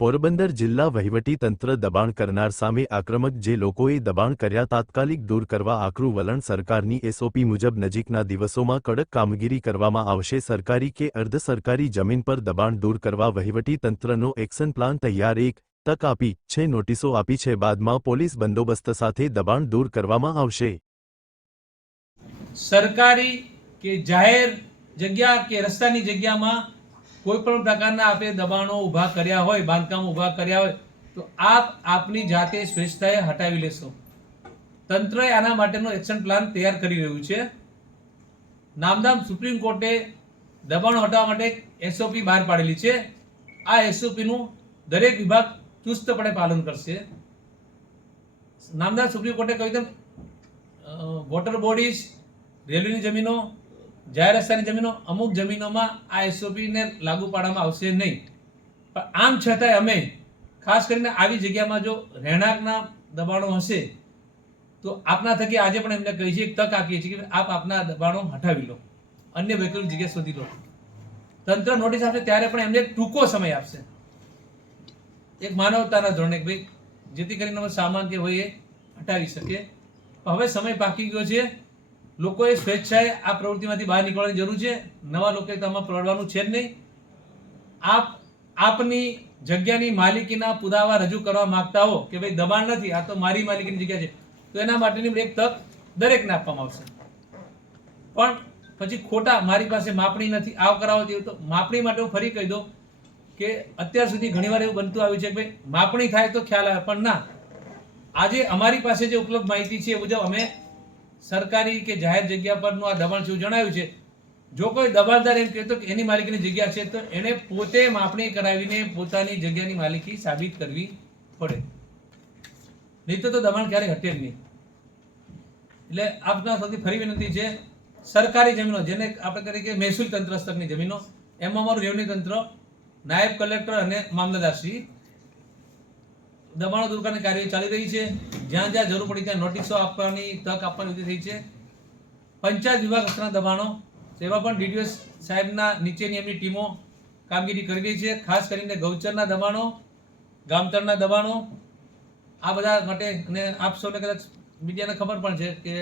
પોરબંદર જિલ્લા વહીવટી તંત્ર દબાણ કરનાર સામે આક્રમક જે લોકોએ દબાણ કર્યા તાત્કાલિક દૂર કરવા આકરું વલણ સરકારની એસઓપી મુજબ નજીકના દિવસોમાં કડક કામગીરી કરવામાં આવશે. સરકારી કે અર્ધ સરકારી જમીન પર દબાણ દૂર કરવા વહીવટી તંત્રનો એક્શન પ્લાન તૈયાર. એક, તક આપી. છે, નોટિસો આપી. છે, બાદમાં પોલીસ બંદોબસ્ત સાથે દબાણ દૂર કરવામાં આવશે. સરકારી કે જાહેર જગ્યા કે રસ્તાની જગ્યામાં કોઈ પણ પ્રકારના આપે દબાણો ઊભા કર્યા હોય, બાંધકામ ઊભા કર્યા હોય, તો આપ આપની જાતે સ્વેચ્છતાએ હટાવી લેશો. તંત્રએ આના માટેનો એક્શન પ્લાન તૈયાર કરી રહ્યું છે. નામદામ સુપ્રીમ કોર્ટે દબાણો હટાવવા માટે એસઓપી બહાર પાડેલી છે. આ એસઓપીનું દરેક વિભાગ ચુસ્તપણે પાલન કરશે. નામદાર સુપ્રીમ કોર્ટે કહ્યું તેમ વોટર બોડીઝ, રેલવેની જમીનો જાહેર રસ્તાની જમીનો અમુક જમીનોમાં આ એસઓપીને લાગુ પાડવામાં આવશે નહીં. પણ આમ છતાંય અમે ખાસ કરીને આવી જગ્યામાં જો રહેણાંકના દબાણો હશે, તો આપના થકી આજે પણ એમને કહીએ છીએ તક આપીએ છીએ કે આપ આપના દબાણો હટાવી લો. અન્ય વૈકલ્પિક જગ્યા શોધી લો. તંત્ર નોટિસ આપશે ત્યારે પણ એમને ટૂંકો સમય આપશે. એક માનવતાના ધોરણે ભાઈ, જેથી કરીને સામાન કે હોય એ હટાવી શકે હવે સમય પાકી ગયો છે. લોકોએ સ્વેચ્છાએ આ પ્રવૃત્તિમાંથી બહાર નીકળવાની જરૂર છે. નવા લોકોએ તમારે પ્રવડવાનું છે જ નહીં. આપ, આપની જગ્યાની માલિકીના પુરાવા રજૂ કરવા માંગતા હો કે ભાઈ દબાણ નથી, આ તો મારી માલિકીની જગ્યા છે, તો એના માટેની એક તક દરેકને આપવામાં આવશે. પણ પછી ખોટા મારી પાસે માપણી નથી, આવ કરાવો તેવું તો માપણી માટે હું ફરી કહી દઉં કે અત્યાર સુધી ઘણીવાર એવું બનતું આવ્યું છે કે ભાઈ માપણી થાય તો ખ્યાલ આવે, પણ ના. આજે અમારી પાસે જે ઉપલબ્ધ માહિતી છે એ મુજબ અમે સરકારી કે જાહેર જગ્યા પરનું આ દબાણ એવું જણાવ્યું છે. જો કોઈ દબાણદાર એમ કહેતો કે એની માલિકીની જગ્યા છે, તો એને પોતે માપણી કરાવીને પોતાની જગ્યાની માલિકી સાબિત કરવી પડે. નહીં તો તો દબાણ ક્યારેય હટે જ નહીં. એટલે આપના સૌથી ફરી વિનંતી છે, સરકારી જમીનો, જેને આપણે કરીએ કે મહેસૂલ તંત્ર સ્તરની જમીનો, એમાં અમારું રેવન્યુ તંત્ર, નાયબ કલેક્ટર અને મામલતદારશ્રી દબાણો દૂર કરવાની કાર્યવાહી ચાલી રહી છે. જ્યાં જ્યાં જરૂર પડી ત્યાં નોટિસો આપવાની તક આપવાની ઊભી થઈ છે. પંચાયત વિભાગ સ્તરના દબાણો તેવા પણ ડીડીએસ સાહેબના નીચેની એમની ટીમો કામગીરી કરી રહી છે. ખાસ કરીને ગૌચરના દબાણો ગામતળના દબાણો, આ બધા માટે અને આપ સૌને કદાચ મીડિયાને ખબર પણ છે કે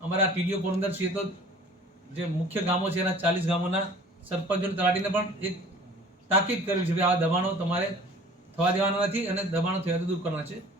અમારા ટીડીઓ પોરંદર છીએ તો જે મુખ્ય ગામો છે એના ચાલીસ ગામોના સરપંચોને તલાટીને પણ એક તાકીદ કરવી છે કે આ દબાણો તમારે થવા દેવાનો નથી અને દબાણો થયા દૂર કરવાના છે.